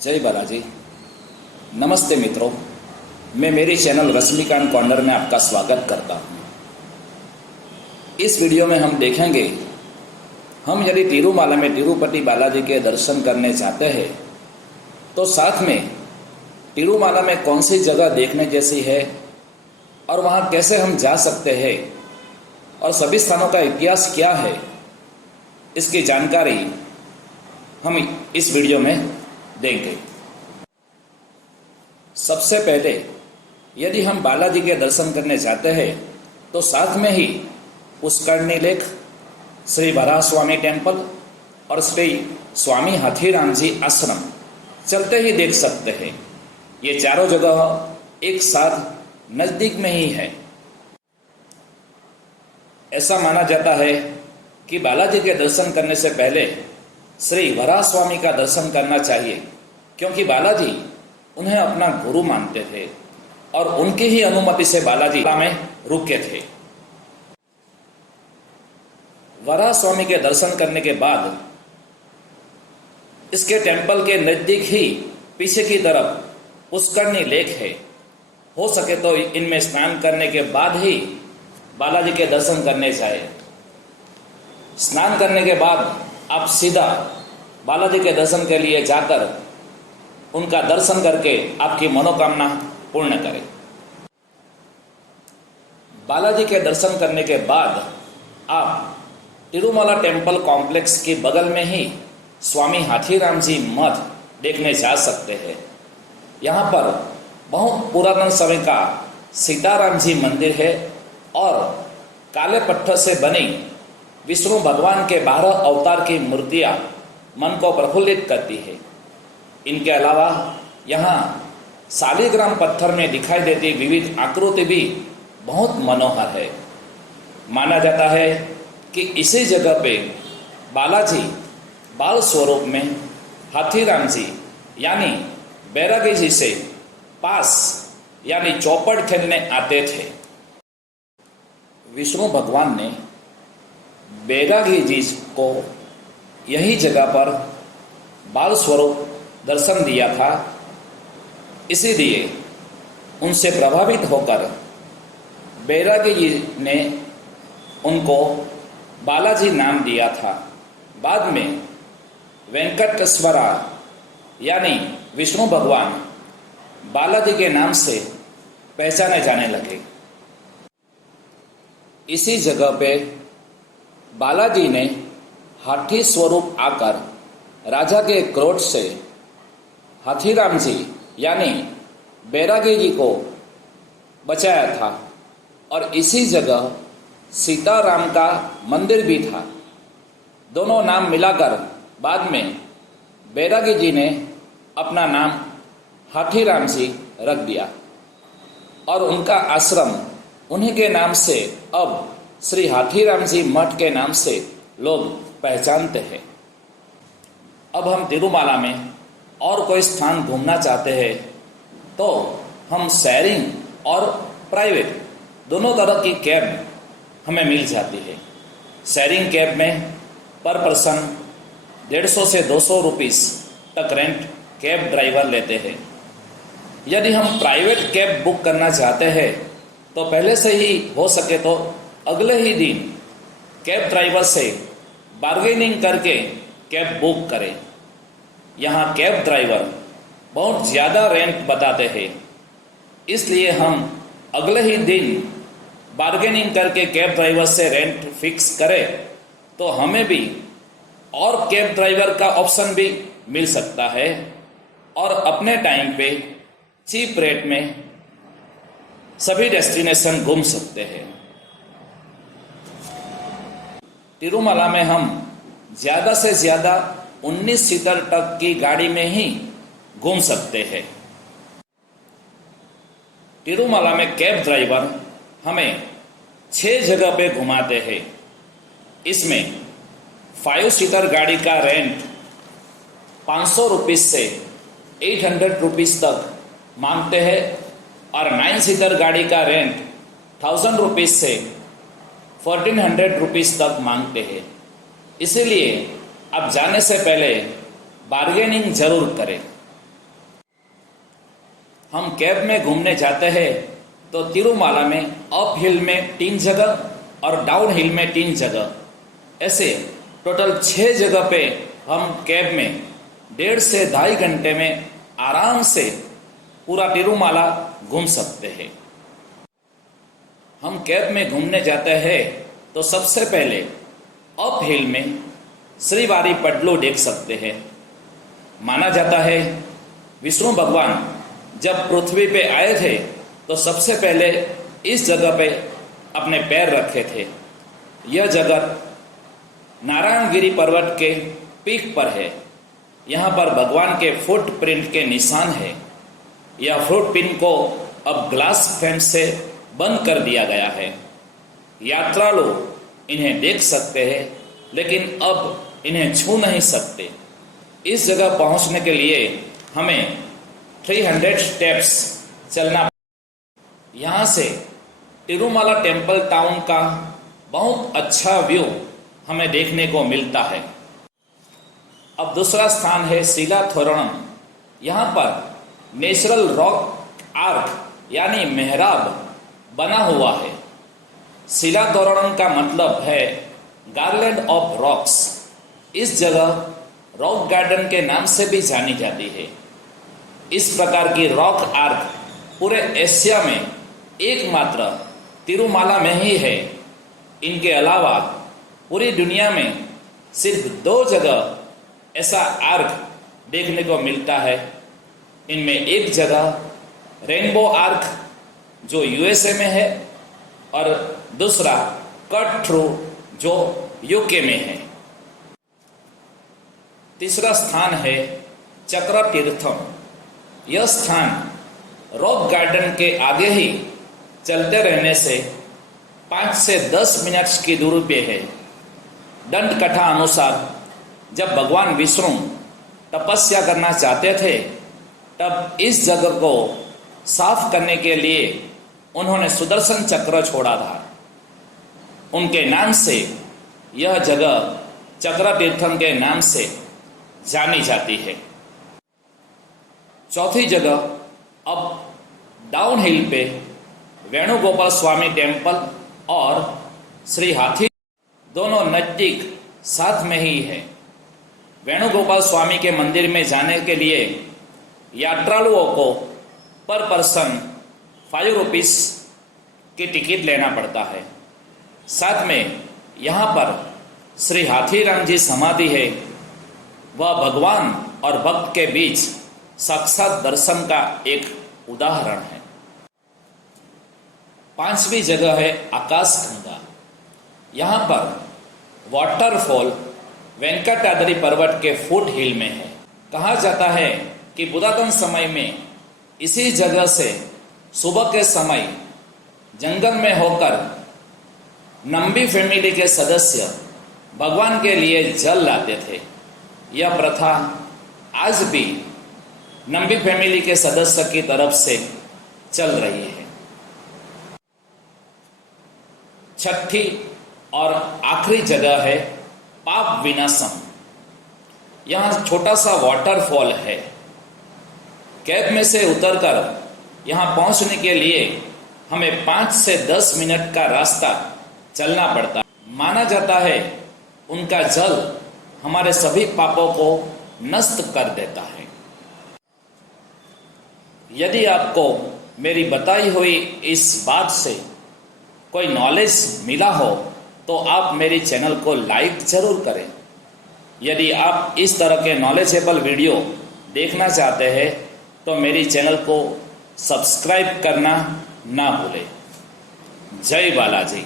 जय बालाजी। नमस्ते मित्रों, मैं मेरे चैनल रश्मिकांत कॉर्नर में आपका स्वागत करता हूँ। इस वीडियो में हम देखेंगे, हम यदि तिरुमाला में तिरुपति बालाजी के दर्शन करने जाते हैं तो साथ में तिरुमाला में कौन सी जगह देखने जैसी है और वहाँ कैसे हम जा सकते हैं और सभी स्थानों का इतिहास क्या है, इसकी जानकारी हम इस वीडियो में देंगे। सबसे पहले यदि हम बालाजी के दर्शन करने जाते हैं तो साथ में ही पुष्करणी लेक, श्री वराह स्वामी टेम्पल और श्री स्वामी हाथीराम जी आश्रम चलते ही देख सकते हैं। ये चारों जगह एक साथ नजदीक में ही है। ऐसा माना जाता है कि बालाजी के दर्शन करने से पहले श्री वराह स्वामी का दर्शन करना चाहिए, क्योंकि बालाजी उन्हें अपना गुरु मानते थे और उनकी ही अनुमति से बालाजी में रुके थे। वराह स्वामी के दर्शन करने के बाद इसके टेंपल के नजदीक ही पीछे की तरफ पुष्करणी लेक है। हो सके तो इनमें स्नान करने के बाद ही बालाजी के दर्शन करने जाए। स्नान करने के बाद आप सीधा बालाजी के दर्शन के लिए जाकर उनका दर्शन करके आपकी मनोकामना पूर्ण करें। बालाजी के दर्शन करने के बाद आप तिरुमाला टेम्पल कॉम्प्लेक्स के बगल में ही स्वामी हाथीराम जी मठ देखने जा सकते हैं। यहाँ पर बहुत पुरातन समय का सीताराम जी मंदिर है और काले पत्थर से बनी विष्णु भगवान के 12 अवतार की मूर्तियां मन को प्रफुल्लित करती है। इनके अलावा यहाँ शालिग्राम पत्थर में दिखाई देती विविध आकृति भी बहुत मनोहर है। माना जाता है कि इसी जगह पे बालाजी बाल स्वरूप में हाथीराम जी यानी बैरागी जी से पास यानी चौपड़ खेलने आते थे। विष्णु भगवान ने बैरागी जी को यही जगह पर बाल स्वरूप दर्शन दिया था, इसीलिए उनसे प्रभावित होकर बैरागी जी ने उनको बालाजी नाम दिया था। बाद में वेंकटेश्वरा यानी विष्णु भगवान बालाजी के नाम से पहचाने जाने लगे। इसी जगह पे बालाजी ने हाथी स्वरूप आकर राजा के क्रोध से हाथीराम जी यानी बैरागी जी को बचाया था और इसी जगह सीताराम का मंदिर भी था। दोनों नाम मिलाकर बाद में बैरागी जी ने अपना नाम हाथीराम जी रख दिया और उनका आश्रम उन्हीं के नाम से अब श्री हाथीराम जी मठ के नाम से लोग पहचानते हैं। अब हम तिरुमाला में और कोई स्थान घूमना चाहते हैं तो हम शेयरिंग और प्राइवेट दोनों तरह की कैब हमें मिल जाती है। शेयरिंग कैब में पर पर्सन 150 से 200 रुपीस तक रेंट कैब ड्राइवर लेते हैं। यदि हम प्राइवेट कैब बुक करना चाहते हैं तो पहले से ही हो सके तो अगले ही दिन कैब ड्राइवर से बार्गेनिंग करके कैब बुक करें। यहाँ कैब ड्राइवर बहुत ज़्यादा रेंट बताते हैं, इसलिए हम अगले ही दिन बार्गेनिंग करके कैब ड्राइवर से रेंट फिक्स करें तो हमें भी और कैब ड्राइवर का ऑप्शन भी मिल सकता है और अपने टाइम पे चीप रेट में सभी डेस्टिनेशन घूम सकते हैं। तिरुमाला में हम ज़्यादा से ज़्यादा 19 सीटर तक की गाड़ी में ही घूम सकते हैं। तिरुमाला में कैब ड्राइवर हमें 6 जगह पे घुमाते हैं। इसमें 5 सीटर गाड़ी का रेंट 500 रुपीस से 800 रुपीस तक मांगते हैं और 9 सीटर गाड़ी का रेंट 1000 रुपीस से 1400 रुपीस तक मांगते हैं। इसीलिए अब जाने से पहले बार्गेनिंग जरूर करें। हम कैब में घूमने जाते हैं तो तिरुमाला में अप हिल में 3 जगह और डाउन हिल में 3 जगह, ऐसे टोटल 6 जगह पे हम कैब में 1.5 से 2.5 घंटे में आराम से पूरा तिरुमाला घूम सकते हैं। हम कैब में घूमने जाते हैं तो सबसे पहले अप हिल में श्रीवारी पडलू देख सकते हैं। माना जाता है विष्णु भगवान जब पृथ्वी पे आए थे तो सबसे पहले इस जगह पे अपने पैर रखे थे। यह जगह नारायणगिरी पर्वत के पीक पर है। यहाँ पर भगवान के फुटप्रिंट के निशान है। यह फुटप्रिंट को अब ग्लास फ्रेम से बंद कर दिया गया है। यात्रालु इन्हें देख सकते हैं लेकिन अब इन्हें छू नहीं सकते। इस जगह पहुंचने के लिए हमें 300 स्टेप्स चलना। यहाँ से तिरुमाला टेम्पल टाउन का बहुत अच्छा व्यू हमें देखने को मिलता है। अब दूसरा स्थान है शिलातोरणम। यहाँ पर नेचुरल रॉक आर्क यानी मेहराब बना हुआ है। शिलातोरणम का मतलब है गार्लैंड ऑफ रॉक्स। इस जगह रॉक गार्डन के नाम से भी जानी जाती है। इस प्रकार की रॉक आर्क पूरे एशिया में एकमात्र तिरुमाला में ही है। इनके अलावा पूरी दुनिया में सिर्फ 2 जगह ऐसा आर्क देखने को मिलता है। इनमें एक जगह रेनबो आर्क जो यूएसए में है और दूसरा कट थ्रू जो यूके में है। तीसरा स्थान है चक्र तीर्थम। यह स्थान रॉक गार्डन के आगे ही चलते रहने से 5 से 10 मिनट की दूरी पे है। दंत कथा अनुसार जब भगवान विष्णु तपस्या करना चाहते थे तब इस जगह को साफ करने के लिए उन्होंने सुदर्शन चक्र छोड़ा था। उनके नाम से यह जगह चक्र तीर्थम के नाम से जानी जाती है। चौथी जगह अब डाउन हिल पे वेणुगोपाल स्वामी टेम्पल और श्री हाथी दोनों नजदीक साथ में ही है। वेणुगोपाल स्वामी के मंदिर में जाने के लिए यात्रालुओं को पर पर्सन 5 रुपीस की टिकट लेना पड़ता है। साथ में यहाँ पर श्री हाथीराम जी समाधि है। वह भगवान और भक्त के बीच साक्षात दर्शन का एक उदाहरण है। 5वीं जगह है आकाशगंगा। यहाँ पर वाटरफॉल वेंकटाद्रि पर्वत के फुट हिल में है। कहा जाता है कि पुरातन समय में इसी जगह से सुबह के समय जंगल में होकर नंबी फैमिली के सदस्य भगवान के लिए जल लाते थे। यह प्रथा आज भी नंबी फैमिली के सदस्य की तरफ से चल रही है। छठी और आखिरी जगह है पाप विनाशम। यहाँ छोटा सा वाटरफॉल है। कैब में से उतरकर यहाँ पहुँचने के लिए हमें 5 से 10 मिनट का रास्ता चलना पड़ता है। माना जाता है उनका जल हमारे सभी पापों को नष्ट कर देता है। यदि आपको मेरी बताई हुई इस बात से कोई नॉलेज मिला हो तो आप मेरी चैनल को लाइक जरूर करें। यदि आप इस तरह के नॉलेजेबल वीडियो देखना चाहते हैं तो मेरी चैनल को सब्सक्राइब करना ना भूलें। जय बालाजी।